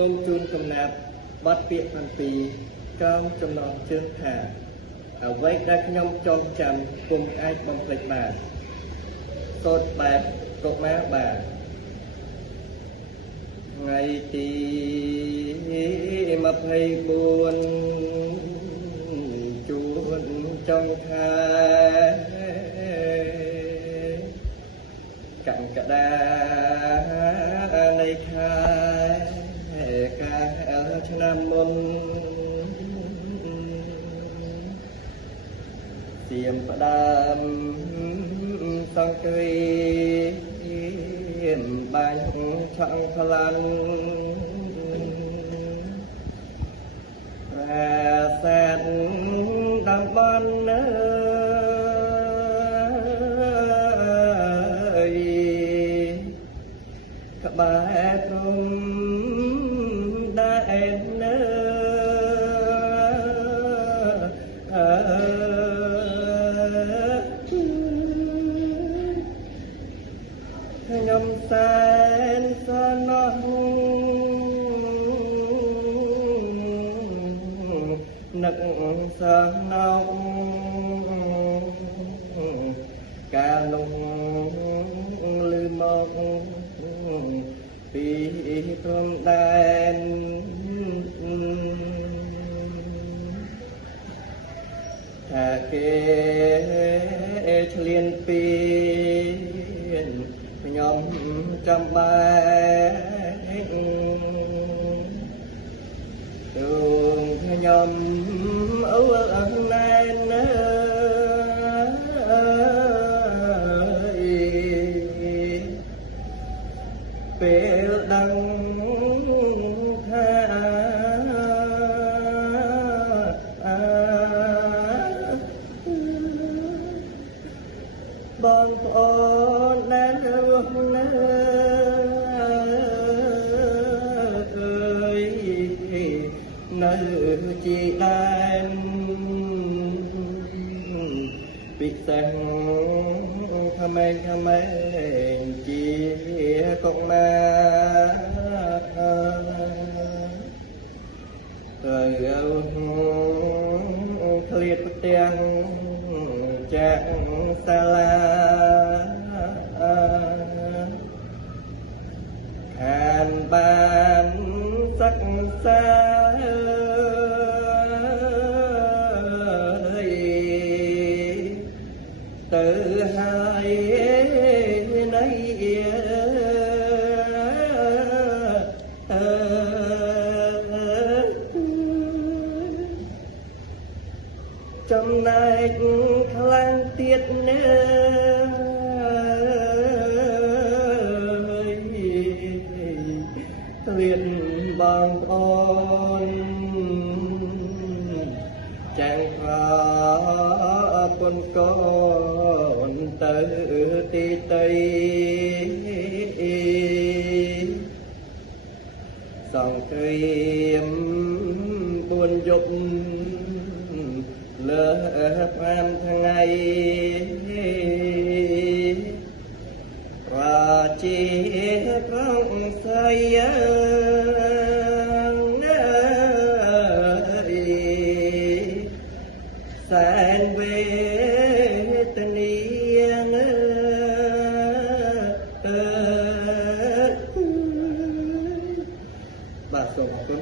សូមជូនកំណាត់បទពាក្យ7ក្រោមចំណងជើងថាអ្វីដែលខ្ញុំចងចាំពុំអាចបំភ្លេចបានសូត្របែបកុមារបាទថ្ងៃទី24ជួនចុងខែកក្កដានៃខែកាលឆ្នាំមុនសៀមផ្ដើមសង្គ្រាមបាញ់ឆក់ខ្លាំងរាសាទតំបន់ក្បែរព្រំដែនខ្ញុំសែនសណោះនឹកសណោះកាលនោះលឺមកពីព្រំដែនថាគេឆ្លៀនពីខ្ញុំចាំបែកទូងខ្ញុំអើអងណែនពេលដឹងថាបងប្អូនដែលរស់នៅនៅជាដែនពិសេសក្មេងជាកុមារត្រូវឃ្លាតផ្ទាំងចាក់សាលាខានបានសិក្សាទៅហើយនៃចំណែកខ្លាំងទៀតណាឃ្លាតបងប្អូនចាងប្រពន្ធកូនទៅទីតីសង្គ្រាម4យប់លើ5ថ្ងៃប្រជាប្រុសស្រីសែនវេទនាបាទសូមអរគុណ